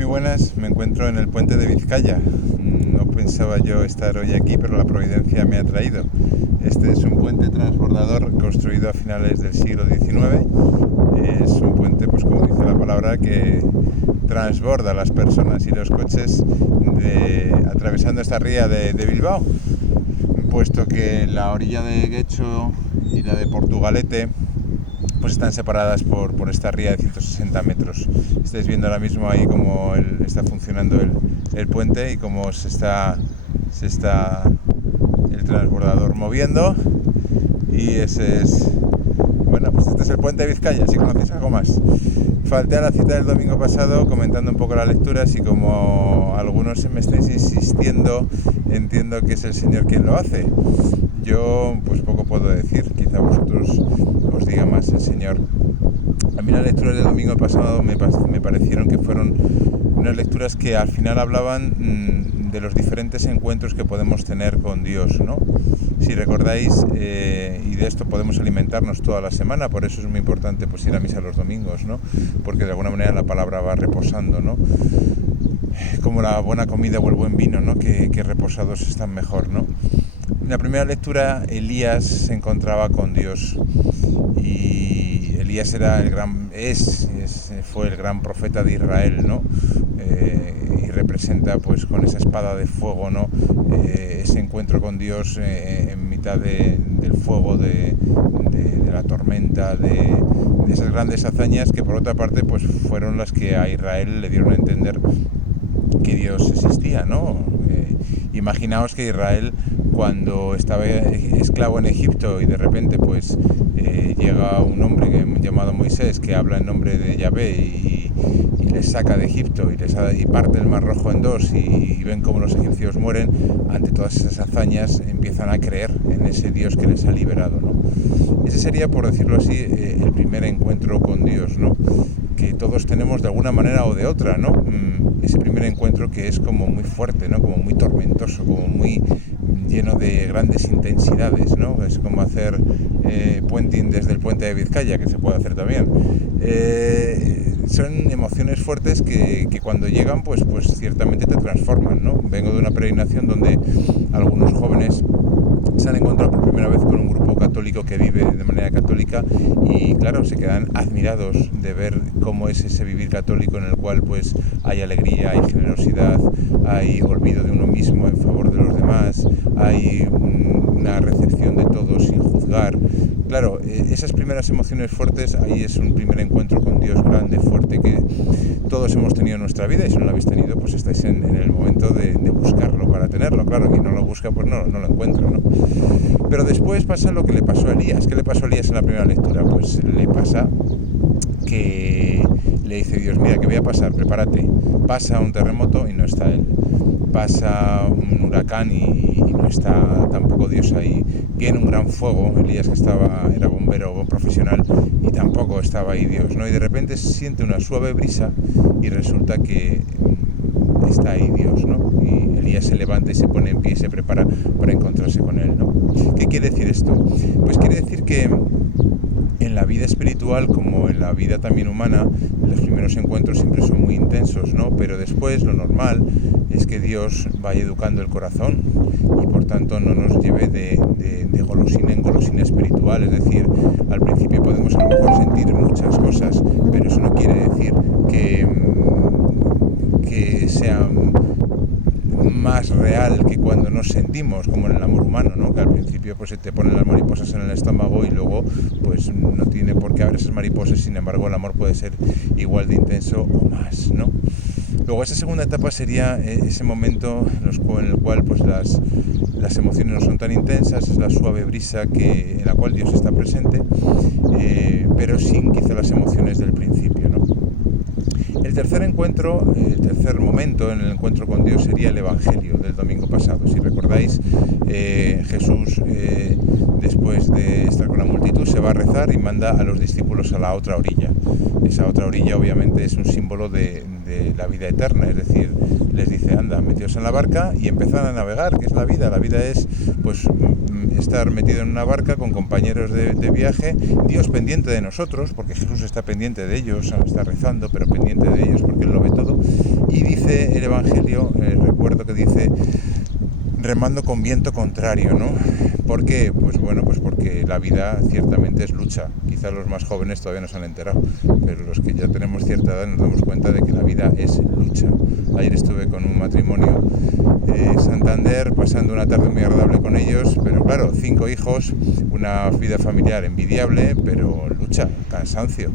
Muy buenas, me encuentro en el puente de Vizcaya. No pensaba yo estar hoy aquí, pero la providencia me ha traído. Este es un puente transbordador construido a finales del siglo XIX. Es un puente, pues como dice la palabra, que transborda las personas y los coches atravesando esta ría de Bilbao, puesto que la orilla de Guecho y la de Portugalete pues están separadas por esta ría de 160 metros. Estáis viendo ahora mismo ahí cómo está funcionando el puente y cómo se está el transbordador moviendo. Y ese es, bueno, pues este es el puente de Vizcaya, si conocéis algo más. Falté a la cita del domingo pasado comentando un poco las lecturas y como algunos me estáis insistiendo, entiendo que es el Señor quien lo hace. Yo pues poco puedo decir, quizá vosotros os diga más el Señor. A mí las lecturas del domingo pasado me parecieron que fueron unas lecturas que al final hablaban de los diferentes encuentros que podemos tener con Dios, ¿no? Si recordáis, y de esto podemos alimentarnos toda la semana, por eso es muy importante pues ir a misa los domingos, ¿no? Porque de alguna manera la palabra va reposando, ¿no? Como la buena comida o el buen vino, ¿no? Que reposados están mejor, ¿no? En la primera lectura Elías se encontraba con Dios y Elías era fue el gran profeta de Israel, ¿no? Y representa pues con esa espada de fuego, ¿no? Ese encuentro con Dios en mitad del fuego, de la tormenta, de esas grandes hazañas que por otra parte pues fueron las que a Israel le dieron a entender que Dios existía, ¿no? Imaginaos que Israel, cuando estaba esclavo en Egipto y de repente pues llega un hombre llamado Moisés que habla en nombre de Yahvé y les saca de Egipto y parte el Mar Rojo en dos y ven cómo los egipcios mueren. Ante todas esas hazañas empiezan a creer en ese Dios que les ha liberado, ¿no? Ese sería, por decirlo así, el primer encuentro con Dios, ¿no? Que todos tenemos de alguna manera o de otra, ¿no? Ese primer encuentro que es como muy fuerte, ¿no? Como muy tormentoso, como muy lleno de grandes intensidades, ¿no? Es como hacer puenting desde el puente de Vizcaya, que se puede hacer también. Son emociones fuertes que cuando llegan, pues ciertamente te transforman, ¿no? Vengo de una peregrinación donde algunos jóvenes se han encontrado por primera vez con un grupo católico que vive de manera católica y claro, se quedan admirados de ver cómo es ese vivir católico en el cual pues hay alegría, hay generosidad, hay olvido de uno mismo en favor de los demás, hay una recepción de todos sin juzgar. Claro, esas primeras emociones fuertes, ahí es un primer encuentro con Dios grande, fuerte, que todos hemos tenido en nuestra vida y si no lo habéis tenido, pues estáis en el momento de buscarlo para tenerlo. Claro, quien no lo busca, pues no lo encuentra, ¿no? Pero después pasa lo que le pasó a Elías. ¿Qué le pasó a Elías en la primera lectura? Pues le pasa que le dice Dios, mira, que voy a pasar, prepárate. Pasa un terremoto y no está él. Pasa un huracán y no está tampoco Dios ahí. Viene un gran fuego, Elías que era bombero profesional y tampoco estaba ahí Dios, ¿no? Y de repente se siente una suave brisa y resulta que está ahí Dios, ¿no? Y Elías se levanta y se pone en pie y se prepara para encontrarse con él, ¿no? ¿Qué quiere decir esto? Pues quiere decir que en la vida espiritual como en la vida también humana, los primeros encuentros siempre son muy intensos, ¿no? Pero después lo normal es que Dios vaya educando el corazón y por tanto no nos lleve de golosina en golosina espiritual. Es decir, al principio podemos a lo mejor sentir muchas cosas, pero eso no quiere decir que sea más real que cuando nos sentimos, como en el amor humano, ¿no? Que al principio pues se te ponen las mariposas en el estómago y luego pues no tiene por qué haber esas mariposas, sin embargo el amor puede ser igual de intenso o más, ¿no? Luego esa segunda etapa sería ese momento en el cual pues las emociones no son tan intensas, es la suave brisa en la cual Dios está presente, pero sin quizá las emociones del principio, ¿no? El tercer momento en el encuentro con Dios sería el Evangelio del domingo pasado. Si recordáis, Jesús, después de estar con la multitud, se va a rezar y manda a los discípulos a la otra orilla. Esa otra orilla obviamente es un símbolo de la vida eterna, es decir, les dice, anda, metíos en la barca y empezad a navegar, que es la vida. La vida es pues estar metido en una barca con compañeros de viaje, Dios pendiente de nosotros, porque Jesús está pendiente de ellos, está rezando, pero pendiente de ellos porque Él lo ve todo, y dice el Evangelio, recuerdo que dice remando con viento contrario, ¿no? ¿Por qué? Pues bueno, pues porque la vida ciertamente es lucha. Quizás los más jóvenes todavía no se han enterado, pero los que ya tenemos cierta edad nos damos cuenta de que la vida es lucha. Ayer estuve con un matrimonio Santander, pasando una tarde muy agradable con ellos, pero claro, 5 hijos, una vida familiar envidiable, pero lucha, cansancio.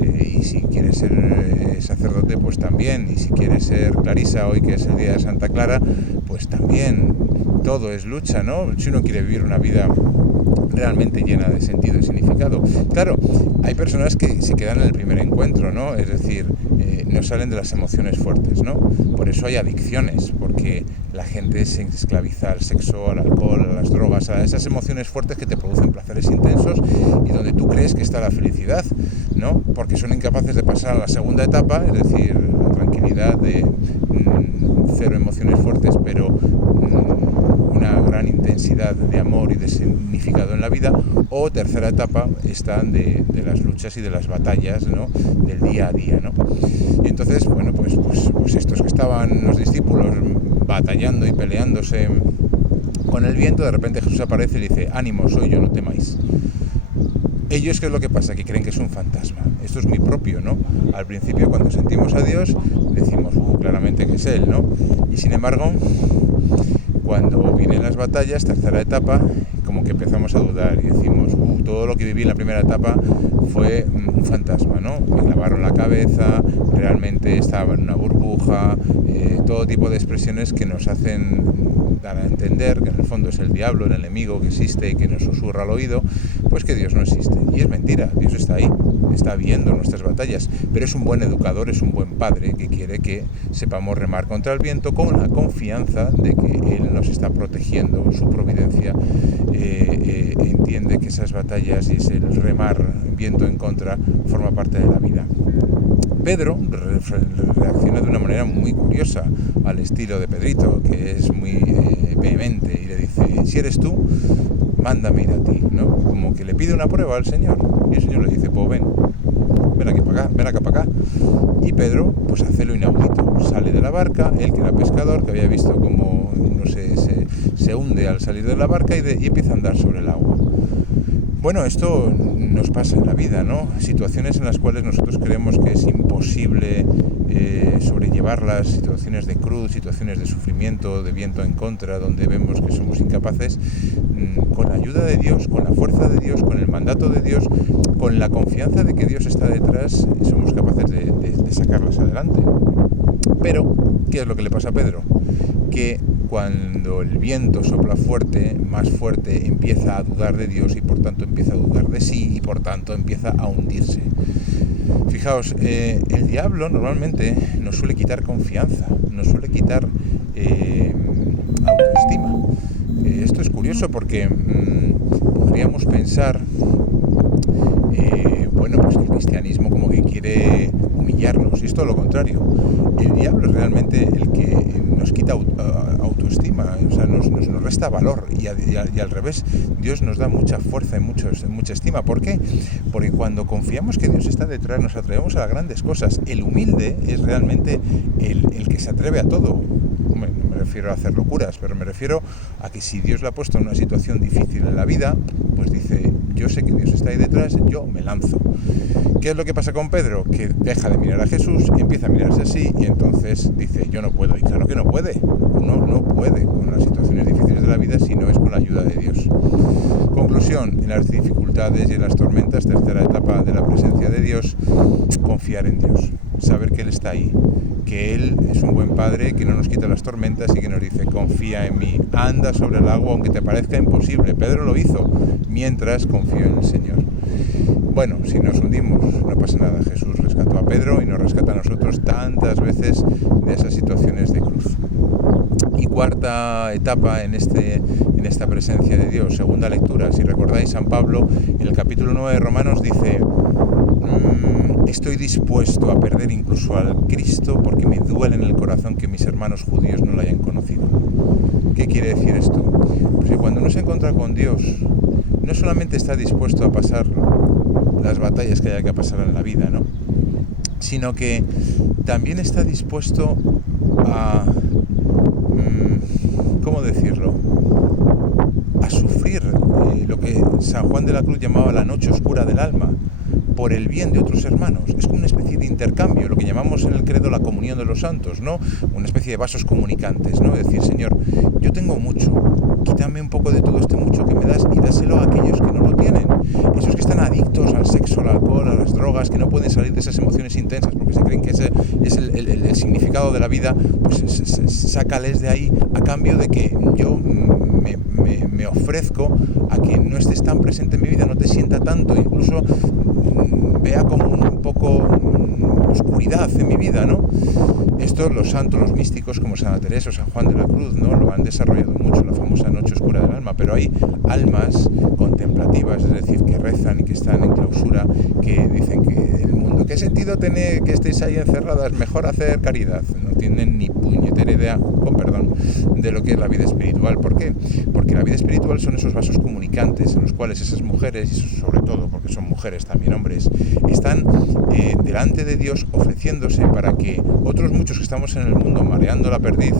Y si quieres ser sacerdote, pues también. Y si quieres ser clarisa hoy, que es el día de Santa Clara, pues también. Todo es lucha, ¿no? Si uno quiere vivir una vida realmente llena de sentido y significado. Claro, hay personas que se quedan en el primer encuentro, ¿no? Es decir, no salen de las emociones fuertes, ¿no? Por eso hay adicciones, porque la gente se esclaviza al sexo, al alcohol, a las drogas, a esas emociones fuertes que te producen placeres intensos y donde tú crees que está la felicidad, ¿no? Porque son incapaces de pasar a la segunda etapa, es decir, la tranquilidad de cero emociones fuertes, pero una gran intensidad de amor y de significado en la vida, o tercera etapa están de las luchas y de las batallas, ¿no? Del día a día, ¿no? Y entonces, bueno, pues estos que estaban los discípulos batallando y peleándose con el viento, de repente Jesús aparece y le dice: ánimo, soy yo, no temáis. Ellos, ¿qué es lo que pasa? Que creen que es un fantasma. Esto es muy propio, ¿no? Al principio, cuando sentimos a Dios, decimos, claramente que es Él, ¿no? Y sin embargo, cuando vienen las batallas, tercera etapa, como que empezamos a dudar y decimos, todo lo que viví en la primera etapa fue un fantasma, ¿no? Me lavaron la cabeza, realmente estaba en una burbuja, todo tipo de expresiones que nos hacen dar a entender que en el fondo es el diablo, el enemigo que existe y que nos susurra al oído, pues que Dios no existe. Y es mentira, Dios está ahí, está viendo nuestras batallas, pero es un buen educador, es un buen padre que quiere que sepamos remar contra el viento con la confianza de que Él nos está protegiendo, su providencia entiende que esas batallas y ese remar viento en contra forma parte de la vida. Pedro reacciona de una manera muy curiosa al estilo de Pedrito, que es muy vehemente, y le dice: si eres tú, mándame ir a ti, ¿no? Como que le pide una prueba al Señor, y el Señor le dice: pues ven aquí para acá, ven acá para acá. Y Pedro pues hace lo inaudito, sale de la barca, él que era pescador, que había visto cómo se hunde al salir de la barca y empieza a andar sobre el agua. Bueno, esto nos pasa en la vida, ¿no? Situaciones en las cuales nosotros creemos que es imposible sobrellevarlas, situaciones de cruz, situaciones de sufrimiento, de viento en contra, donde vemos que somos incapaces, con la ayuda de Dios, con la fuerza de Dios, con el mandato de Dios, con la confianza de que Dios está detrás, somos capaces de sacarlas adelante. Pero, ¿qué es lo que le pasa a Pedro? Que cuando el viento sopla fuerte, más fuerte, empieza a dudar de Dios y por tanto empieza a dudar de sí y por tanto empieza a hundirse. Fijaos, el diablo normalmente nos suele quitar confianza, nos suele quitar autoestima. Esto es curioso porque podríamos pensar, pues que el cristianismo como que quiere humillarnos, y es todo lo contrario. El diablo es realmente el que nos quita autoestima, o sea, nos resta valor, y al revés, Dios nos da mucha fuerza y mucha estima. ¿Por qué? Porque cuando confiamos que Dios está detrás, nos atrevemos a las grandes cosas. El humilde es realmente el que se atreve a todo. No me refiero a hacer locuras, pero me refiero a que si Dios le ha puesto en una situación difícil en la vida, pues dice: yo sé que Dios está ahí detrás, yo me lanzo. ¿Qué es lo que pasa con Pedro? Que deja de mirar a Jesús, empieza a mirarse así y entonces dice: yo no puedo. Y claro que no puede. Uno no puede con las situaciones difíciles de la vida si no es con la ayuda de Dios. Conclusión: en las dificultades y en las tormentas, tercera etapa de la presencia de Dios, confiar en Dios, saber que Él está ahí, que Él es un buen Padre, que no nos quita las tormentas y que nos dice: confía en mí, anda sobre el agua aunque te parezca imposible. Pedro lo hizo mientras confió en el Señor. Bueno, si nos hundimos, no pasa nada. Jesús rescató a Pedro y nos rescata a nosotros tantas veces de esas situaciones de cruz. Y cuarta etapa en esta presencia de Dios, segunda lectura. Si recordáis, San Pablo en el capítulo 9 de Romanos dice: estoy dispuesto a perder incluso al Cristo porque me duele en el corazón que mis hermanos judíos no lo hayan conocido. ¿Qué quiere decir esto? Pues que cuando uno se encuentra con Dios, no solamente está dispuesto a pasar las batallas que haya que pasar en la vida, ¿no? Sino que también está dispuesto a, ¿cómo decirlo?, a sufrir lo que San Juan de la Cruz llamaba la noche oscura del alma, por el bien de otros hermanos. Es como una especie de intercambio, lo que llamamos en el credo la comunión de los santos, ¿no? Una especie de vasos comunicantes, ¿no? Es decir, Señor, yo tengo mucho, quítame un poco de todo este mucho que me das y dáselo a aquellos que no lo tienen. Esos que están adictos al sexo, al alcohol, a las drogas, que no pueden salir de esas emociones intensas porque se creen que ese es el significado de la vida, pues sácales de ahí a cambio de que yo me ofrezco a que no estés tan presente en mi vida, no te sienta tanto, incluso vea como un poco oscuridad en mi vida, ¿no? Esto los santos, los místicos como Santa Teresa o San Juan de la Cruz, ¿no?, lo han desarrollado mucho, la famosa noche oscura del alma, pero hay almas contemplativas, es decir, que rezan y que están en clausura, que dicen que el mundo, ¿qué sentido tiene que estéis ahí encerradas? Mejor hacer caridad. No tienen ni puñetera idea, con perdón, de lo que es la vida espiritual. ¿Por qué? Porque la vida espiritual son esos vasos comunicantes en los cuales esas mujeres, y sobre todo porque son mujeres también hombres, están delante de Dios ofreciéndose para que otros muchos que estamos en el mundo mareando la perdiz,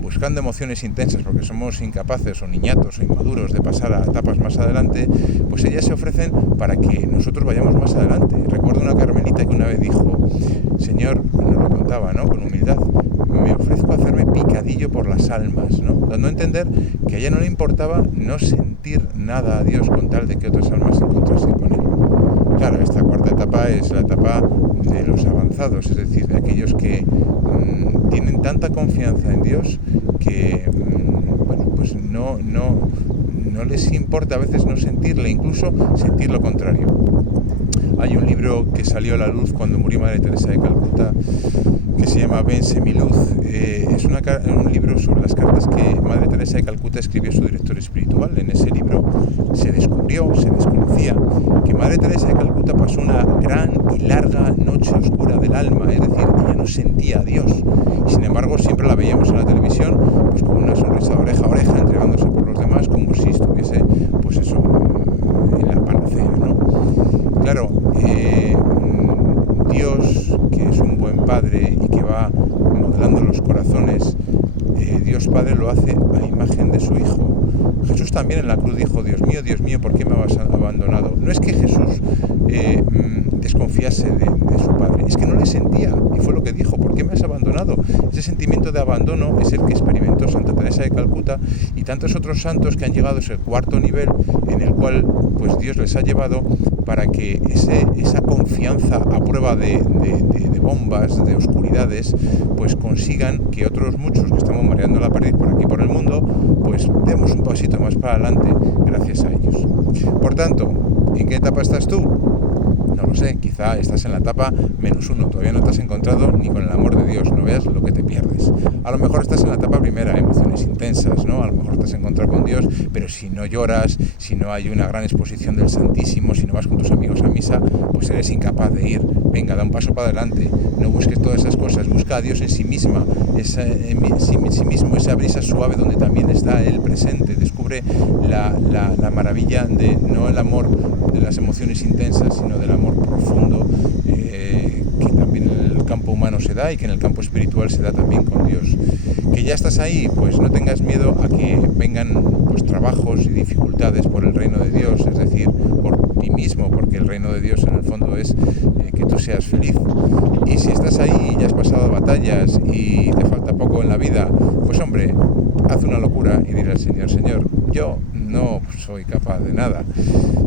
buscando emociones intensas porque somos incapaces o niñatos o inmaduros de pasar a etapas más adelante, pues ellas se ofrecen para que nosotros vayamos más adelante. Recuerdo una carmelita que una vez dijo: Señor, nos lo contaba, ¿no?, con humildad, me ofrezco a hacerme picadillo por las almas, ¿no?, dando a entender que a ella no le importaba no sentir nada a Dios con tal de que otras almas se encontrasen con Él. Claro, esta cuarta etapa es la etapa de los avanzados, es decir, de aquellos que tienen tanta confianza en Dios que, bueno, pues no les importa a veces no sentirle, incluso sentir lo contrario. Hay un libro que salió a la luz cuando murió Madre Teresa de Calcuta, que se llama Vence mi luz. Es un libro sobre las cartas que Madre Teresa de Calcuta escribió a su director espiritual. En ese libro se desconocía que Madre Teresa de Calcuta pasó una gran y larga noche oscura del alma, es decir, ella no sentía a Dios. Sin embargo, siempre la veíamos en la televisión, pues con una sonrisa de oreja a oreja, entregándose por los demás, como si estuviese, pues eso, en la panacea, ¿no? Claro, Dios, que es un buen Padre y que va modelando los corazones, Dios Padre lo hace a imagen de su Hijo. Jesús también en la cruz dijo: Dios mío, ¿por qué me has abandonado? No es que Jesús desconfiase de su Padre, es que no le sentía, y fue lo que dijo: ¿por qué me has abandonado? Ese sentimiento de abandono es el que experimentó Santa Teresa de Calcuta y tantos otros santos que han llegado a ese cuarto nivel en el cual pues Dios les ha llevado para que esa confianza a prueba de bombas, de oscuridades, pues consigan que otros muchos que estamos mareando la perdiz por aquí por el mundo, pues demos un pasito más para adelante gracias a ellos. Por tanto, ¿en qué etapa estás tú? No lo sé, quizá estás en la etapa -1, todavía no te has encontrado ni con el amor de Dios, no veas lo que te pierdes. A lo mejor estás en la etapa primera, emociones intensas, ¿no? A lo mejor te has encontrado con Dios, pero si no lloras, si no hay una gran exposición del Santísimo, si no vas con tus amigos a misa, pues eres incapaz de ir. Venga, da un paso para adelante, no busques todas esas cosas, busca a Dios en sí misma, en sí mismo, esa brisa suave donde también está Él presente. Descubre la maravilla de no el amor de las emociones intensas, sino del amor profundo, que también en el campo humano se da y que en el campo espiritual se da también con Dios. Que ya estás ahí, pues no tengas miedo a que vengan pues trabajos y dificultades por el reino de Dios, es decir, por ti mismo, porque el reino de Dios en el fondo es que tú seas feliz. Y si estás ahí y ya has pasado batallas y te falta poco en la vida, pues hombre, haz una locura y dile al Señor: Señor, yo no soy capaz de nada.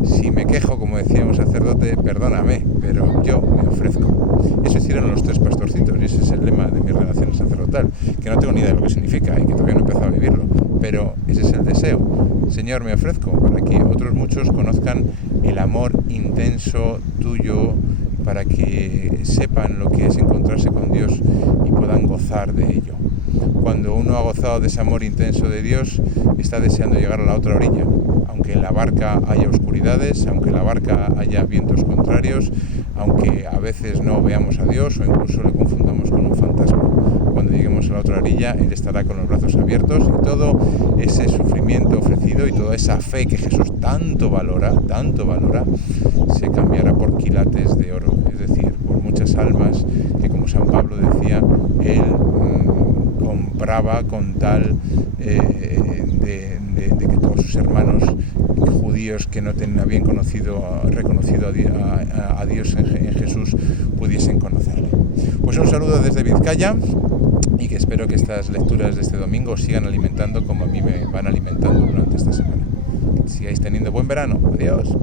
Si me quejo, como decía un sacerdote, perdóname, pero yo me ofrezco. Eso hicieron los 3 pastorcitos y ese es el lema de mi relación sacerdotal, que no tengo ni idea de lo que significa y que todavía no he empezado a vivirlo, pero ese es el deseo. Señor, me ofrezco para que otros muchos conozcan el amor intenso tuyo, para que sepan lo que es encontrarse con Dios y puedan gozar de ello. Cuando uno ha gozado de ese amor intenso de Dios, está deseando llegar a la otra orilla, aunque en la barca haya oscuridades, aunque en la barca haya vientos contrarios, aunque a veces no veamos a Dios o incluso le confundamos con un fantasma. Cuando lleguemos a la otra orilla, Él estará con los brazos abiertos y todo ese sufrimiento ofrecido y toda esa fe que Jesús tanto valora, se cambiará por quilates de oro, es decir, por muchas almas que, como San Pablo decía, él compraba con tal de que todos sus hermanos judíos que no habían reconocido a Dios en Jesús pudiesen conocerle. Pues un saludo desde Vizcaya y que espero que estas lecturas de este domingo os sigan alimentando como a mí me van alimentando durante esta semana. Que sigáis teniendo buen verano. Adiós.